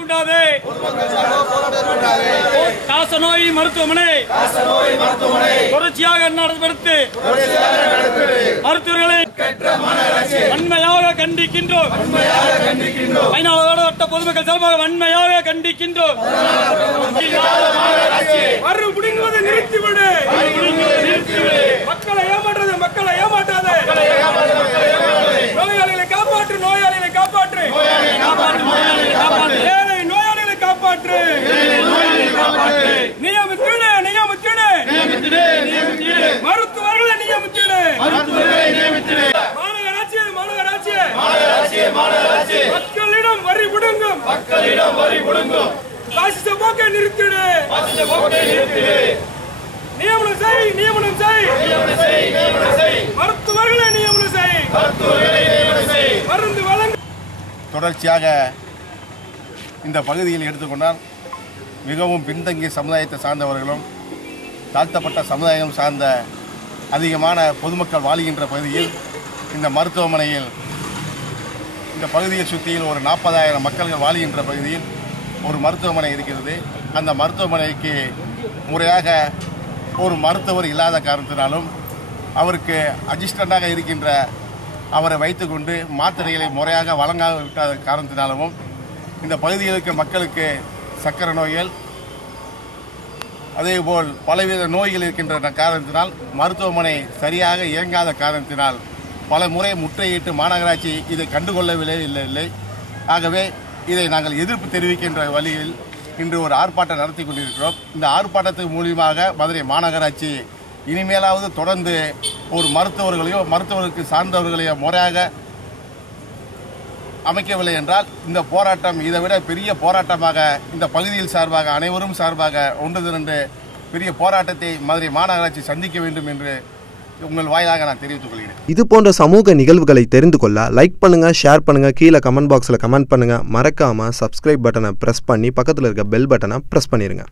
தூண்டாதே. காசநோய் மருத்துவமனை. தொடர்ச்சியாக நடத்தப்படுத்து. மருத்துவர்களை வன்மையாக கண்டிக்கின்றோம். ஐநாவோட வட்ட பொதுமக்கள் சார்பாக வன்மையாக கண்டிக்கின்றோம். மறு பிடுங்குவதை நிறுத்திவிடு. மக்களை ஏமாற்றாத மக்களை மாநகராட்சி மக்களிடம் வரி பிடுங்கும் மக்களிடம் வரி பிடுங்கும் பாசிச போக்கை நிறுத்திடு. நியமனம் செய் நியமனம் செய். மருத்துவர்களை நியமனம் செய். மருந்து வழங்க. தொடர்ச்சியாக இந்த பகுதியில் எடுத்துக்கொண்டால் மிகவும் பின்தங்கிய சமுதாயத்தை சார்ந்தவர்களும் தாழ்த்தப்பட்ட சமுதாயம் சார்ந்த அதிகமான பொதுமக்கள் வாழ்கின்ற பகுதியில் இந்த மருத்துவமனையில் இந்த பகுதியை சுற்றியில் ஒரு நாற்பதாயிரம் மக்கள்கள் வாழ்கின்ற பகுதியில் ஒரு மருத்துவமனை இருக்கிறது. அந்த மருத்துவமனைக்கு முறையாக ஒரு மருத்துவர் இல்லாத காரணத்தினாலும் அவருக்கு அசிஸ்டண்டாக இருக்கின்ற அவரை வைத்துக்கொண்டு மாத்திரைகளை முறையாக வழங்காவிட்டாத காரணத்தினாலும் இந்த பகுதியில் இருக்க மக்களுக்கு சக்கரை நோய்கள் அதேபோல் பலவித நோய்கள் இருக்கின்ற காரணத்தினால் மருத்துவமனை சரியாக இயங்காத காரணத்தினால் பல முறை முற்றையிட்டு மாநகராட்சி இதை கண்டுகொள்ளவில்லை இல்லை இல்லை. ஆகவே இதை நாங்கள் எதிர்ப்பு தெரிவிக்கின்ற வழியில் இன்று ஒரு ஆர்ப்பாட்டம் நடத்தி கொண்டிருக்கிறோம். இந்த ஆர்ப்பாட்டத்தின் மூலியமாக மதுரை மாநகராட்சி இனிமேலாவது தொடர்ந்து ஒரு மருத்துவர்களையோ மருத்துவருக்கு சார்ந்தவர்களையோ முறையாக அமைக்கவில்லை என்றால் இந்த போராட்டம் இதை விட பெரிய போராட்டமாக இந்த பகுதியில் சார்பாக அனைவரும் சார்பாக ஒன்று திரண்டு பெரிய போராட்டத்தை மதுரை மாநகராட்சி சந்திக்க வேண்டும் என்று உங்கள் வாயிலாக நான் தெரிவித்துக் கொள்கிறேன். இது போன்ற சமூக நிகழ்வுகளை தெரிந்து கொள்ள லைக் பண்ணுங்க ஷேர் பண்ணுங்க கீழே கமெண்ட் பாக்ஸில் கமெண்ட் பண்ணுங்க. மறக்காம சப்ஸ்கிரைப் பட்டனை ப்ரெஸ் பண்ணி பக்கத்தில் இருக்க பெல் பட்டனை ப்ரெஸ் பண்ணிருங்க.